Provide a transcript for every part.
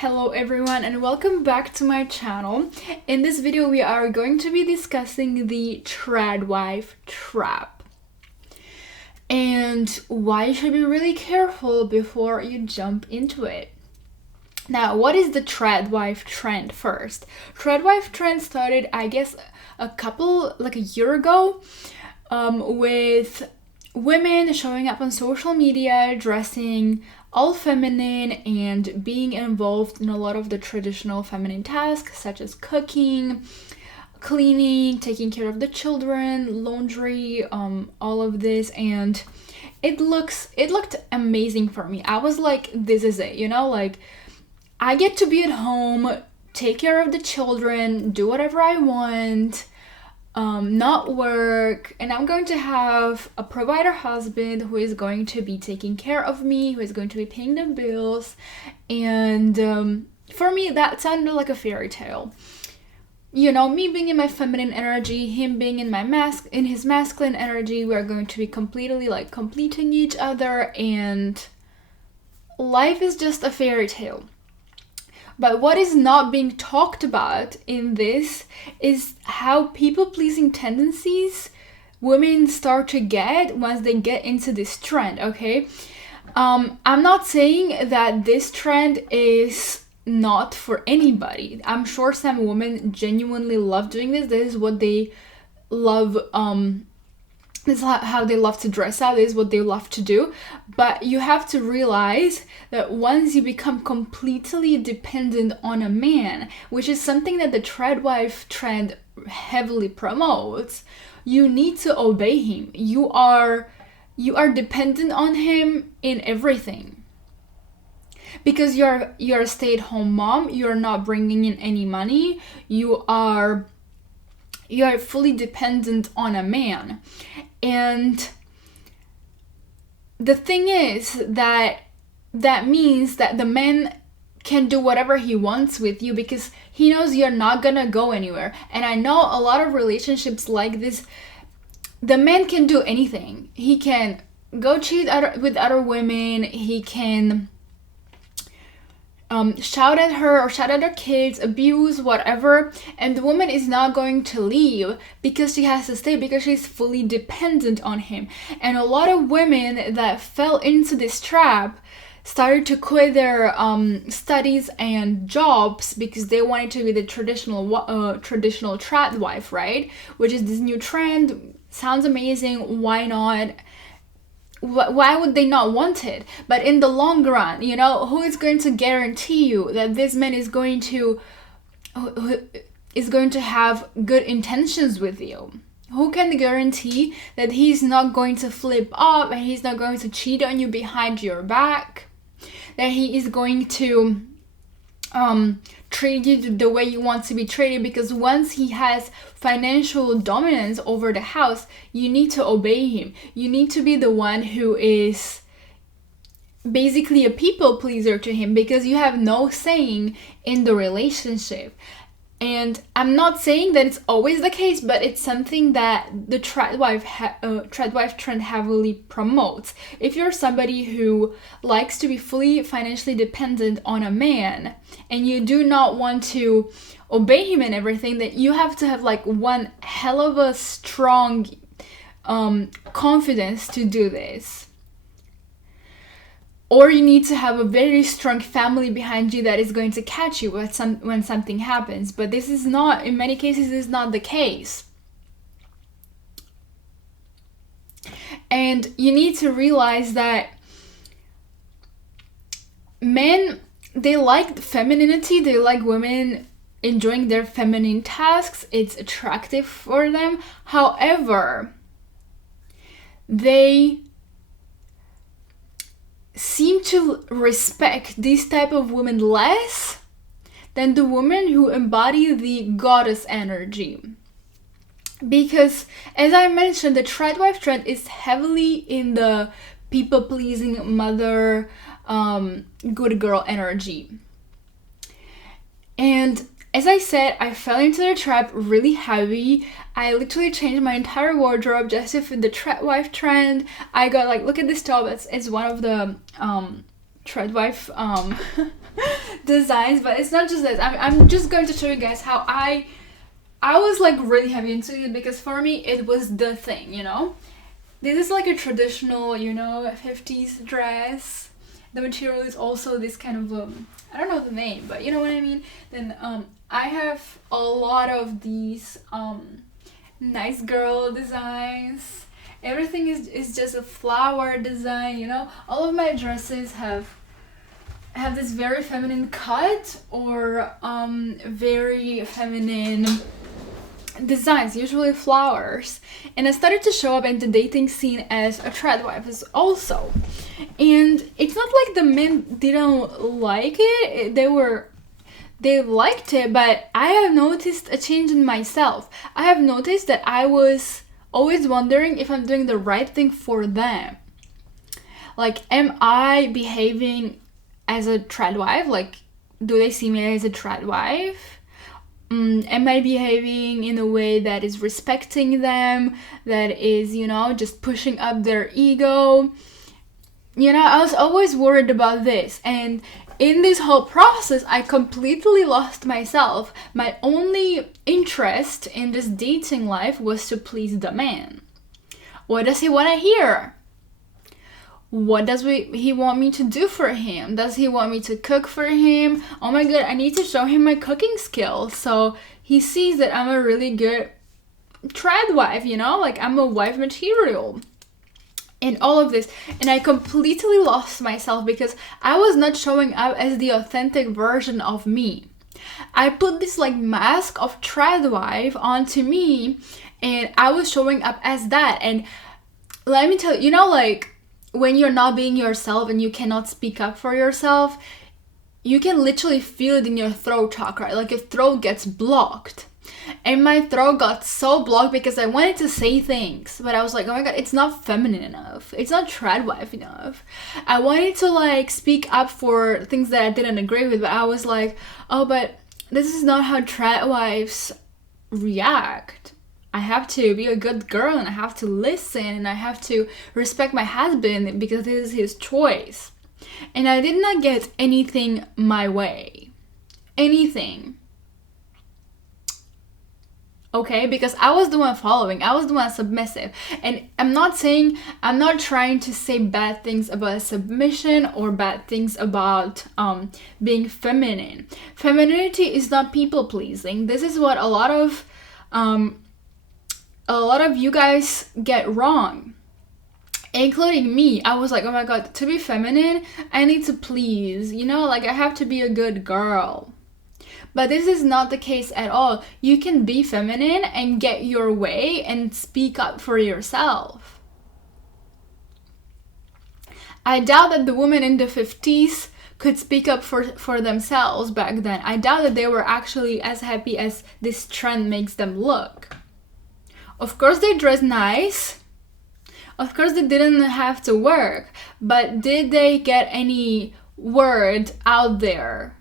Hello everyone and welcome back to my channel. In this video we are going to be discussing the Tradwife Trap and why you should be really careful before you jump into it. Now, what is the Tradwife trend first? Tradwife trend started, I guess, a year ago with women showing up on social media dressing all feminine and being involved in a lot of the traditional feminine tasks such as cooking, cleaning, taking care of the children, laundry, all of this. And it looked amazing for me. I was like, this is it, like I get to be at home, take care of the children, do whatever I want, not work, and I'm going to have a provider husband who is going to be taking care of me, who is going to be paying the bills. And for me, that sounded like a fairy tale. Me being in my feminine energy, him being in his masculine energy, we're going to be completely completing each other, and life is just a fairy tale. But what is not being talked about in this is how people-pleasing tendencies women start to get once they get into this trend, okay? I'm not saying that this trend is not for anybody. I'm sure some women genuinely love doing this. This is what they love, this is how they love to dress out. This is what they love to do. But you have to realize that once you become completely dependent on a man, which is something that the Tradwife trend heavily promotes, you need to obey him. You are dependent on him in everything. Because you're a stay-at-home mom, you're not bringing in any money, you are fully dependent on a man. And the thing is that means that the man can do whatever he wants with you because he knows you're not gonna go anywhere. And I know a lot of relationships like this, the man can do anything. He can go cheat with other women, he can shout at her or shout at her kids, abuse, whatever, and the woman is not going to leave because she has to stay because she's fully dependent on him. And a lot of women that fell into this trap started to quit their studies and jobs because they wanted to be the traditional trad wife, right? Which is this new trend. Sounds amazing. Why not? Why would they not want it? But in the long run, who is going to guarantee you that this man is going to have good intentions with you? Who can guarantee that he's not going to flip up and he's not going to cheat on you behind your back? That he is going to treat you the way you want to be treated? Because once he has financial dominance over the house, you need to obey him. You need to be the one who is basically a people pleaser to him because you have no saying in the relationship. And I'm not saying that it's always the case, but it's something that the Tradwife trend heavily promotes. If you're somebody who likes to be fully financially dependent on a man and you do not want to obey him and everything, then you have to have one hell of a strong confidence to do this. Or you need to have a very strong family behind you that is going to catch you when something happens. But this is not, in many cases, this is not the case. And you need to realize that men, they like femininity, they like women enjoying their feminine tasks. It's attractive for them. However, they seem to respect this type of women less than the women who embody the goddess energy. Because, as I mentioned, the Tradwife trend is heavily in the people-pleasing mother, good girl energy. And as I said, I fell into the trap really heavy. I literally changed my entire wardrobe just to fit the Tradwife trend. I got look at this top. It's one of the Tradwife designs, but it's not just that. I'm just going to show you guys how I was like really heavy into it, because for me it was the thing, you know. This is like a traditional, you know, 50s dress. The material is also this kind of I don't know the name, but you know what I mean. Then I have a lot of these nice girl designs. Everything is just a flower design, you know. All of my dresses have this very feminine cut or very feminine designs, usually flowers. And I started to show up in the dating scene as a tradwife also. And it's not like the men didn't like it. They liked it, but I have noticed a change in myself. I have noticed that I was always wondering if I'm doing the right thing for them. Like, am I behaving as a tradwife? Like, do they see me as a tradwife? Am I behaving in a way that is respecting them, that is, you know, just pushing up their ego? You know, I was always worried about this. And in this whole process, I completely lost myself. My only interest in this dating life was to please the man. What does he want to hear? What does he want me to do for him? Does he want me to cook for him? Oh my god, I need to show him my cooking skills so he sees that I'm a really good tradwife, you know? Like, I'm a wife material. And all of this. And I completely lost myself because I was not showing up as the authentic version of me. I put this like mask of tradwife onto me, and I was showing up as that. And let me tell you, you know, like, when you're not being yourself and you cannot speak up for yourself, you can literally feel it in your throat chakra. Like, your throat gets blocked. And my throat got so blocked because I wanted to say things, but I was like, oh my god, it's not feminine enough. It's not tradwife enough. I wanted to like speak up for things that I didn't agree with, but I was like, oh, but this is not how tradwives react. I have to be a good girl, and I have to listen, and I have to respect my husband because this is his choice. And I did not get anything my way. Anything. Okay, because I was the one following, I was the one submissive. And I'm not trying to say bad things about submission or bad things about being feminine. Femininity is not people pleasing. This is what a lot of you guys get wrong, including me. I was like, oh my god, to be feminine, I need to please, you know, like I have to be a good girl. But this is not the case at all. You can be feminine and get your way and speak up for yourself. I doubt that the women in the 50s could speak up for themselves back then. I doubt that they were actually as happy as this trend makes them look. Of course they dress nice. Of course they didn't have to work. But did they get any word out there?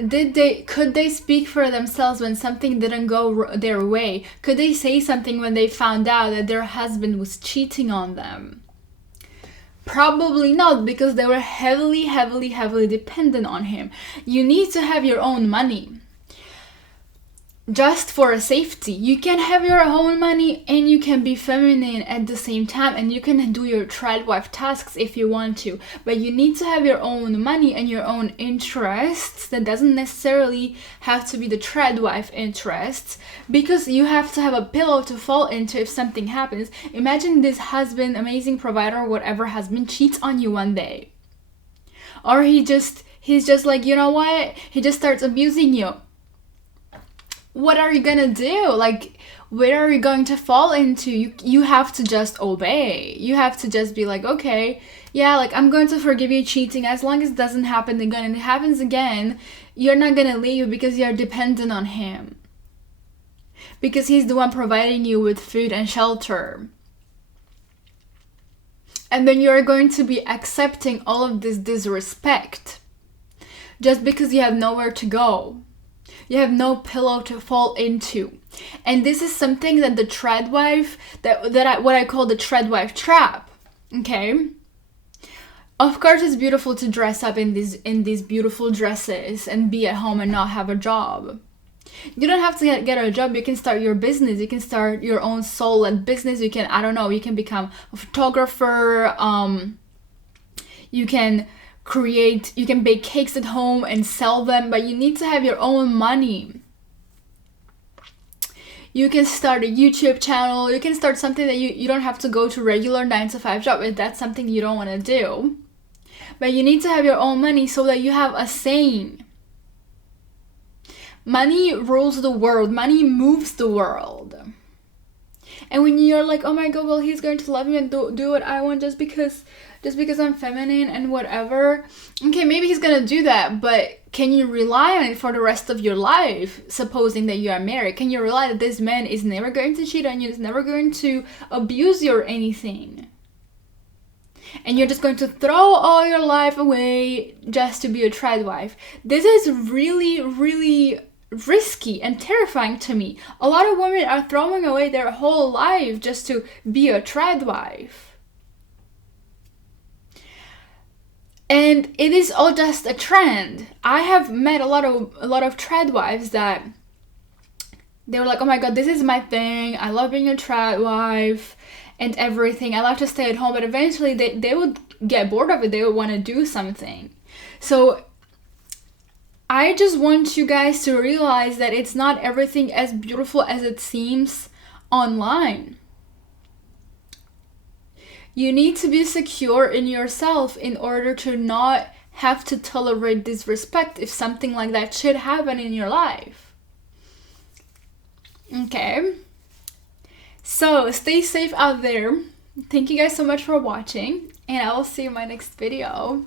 Could they speak for themselves when something didn't go their way? Could they say something when they found out that their husband was cheating on them? Probably not, because they were heavily dependent on him. You need to have your own money. Just for a safety. You can have your own money and you can be feminine at the same time, and you can do your tradwife tasks if you want to, but you need to have your own money and your own interests. That doesn't necessarily have to be the tradwife interests, because you have to have a pillow to fall into if something happens. Imagine this husband, amazing provider, whatever husband, cheats on you one day, or he's just like, you know what, he just starts abusing you. What are you gonna do? Like, where are you going to fall into? You have to just obey. You have to just be like, okay, yeah, like, I'm going to forgive you cheating as long as it doesn't happen again. And it happens again, you're not gonna leave because you're dependent on him. Because he's the one providing you with food and shelter. And then you're going to be accepting all of this disrespect just because you have nowhere to go. You have no pillow to fall into. And this is something that the tradwife, what I call the tradwife trap, okay? Of course, it's beautiful to dress up in these beautiful dresses and be at home and not have a job. You don't have to get a job. You can start your business. You can start your own soul-led business. You can, I don't know, you can become a photographer. You can bake cakes at home and sell them, but you need to have your own money. You can start a YouTube channel. You can start something that you don't have to go to regular 9-to-5 job if that's something you don't want to do. But you need to have your own money so that you have a saying. Money rules the world. Money moves the world. And when you're like, oh my god, well, he's going to love me and do what I want just because I'm feminine and whatever. Okay, maybe he's gonna do that, but can you rely on it for the rest of your life, supposing that you are married? Can you rely that this man is never going to cheat on you, is never going to abuse you or anything? And you're just going to throw all your life away just to be a tradwife. This is really, really risky and terrifying to me. A lot of women are throwing away their whole life just to be a tradwife. And it is all just a trend. I have met a lot of tradwives that they were like, oh my god, this is my thing. I love being a tradwife and everything. I love to stay at home. But eventually they would get bored of it. They would want to do something. So I just want you guys to realize that it's not everything as beautiful as it seems online. You need to be secure in yourself in order to not have to tolerate disrespect if something like that should happen in your life. Okay? So stay safe out there. Thank you guys so much for watching, and I will see you in my next video.